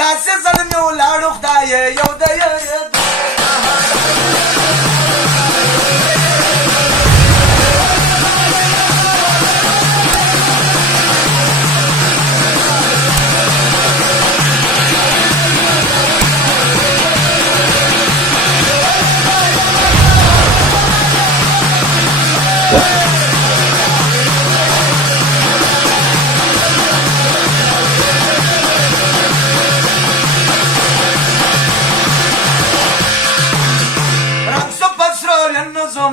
داسې زلمي ولاړو خدایه یو د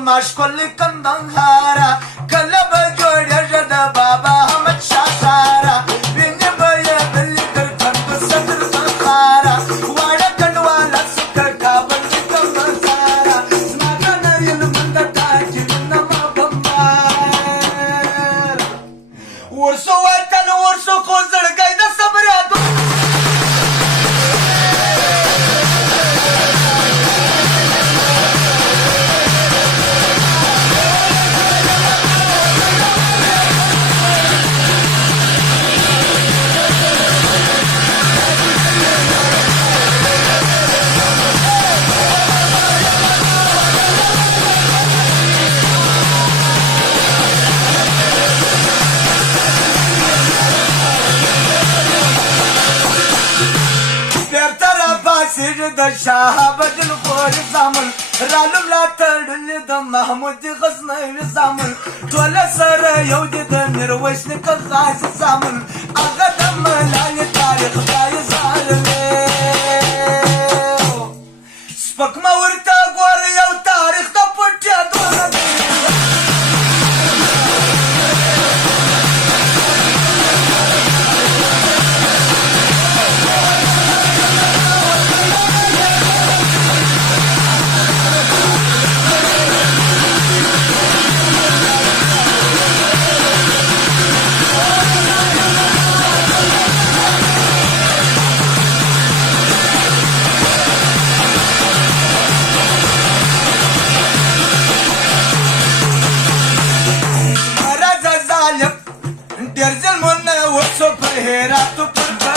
مشکل کندهارا کله به جوړېږي د بابا احمد شاه سارا وینې به یې بلې تر کندو صدر بخارا واړه کنډواله سکه کابل د کمبسارا زما ګڼه هلمند ټاکي وینمه بمبار ورسو وطن ورسو خو زړګی د صبر یادو د شهاب الخور زامن رالم لا تړلې د محمود غزنوي زامن ټول سره یو دي د میرویس نیکه غازي زامن هغه د ملالې تاریخ ځای ظالمې سپک مه ورته ګوره یو تاریخ د پټېدو نه دی ډېر ظلمونه وسو په هرات پر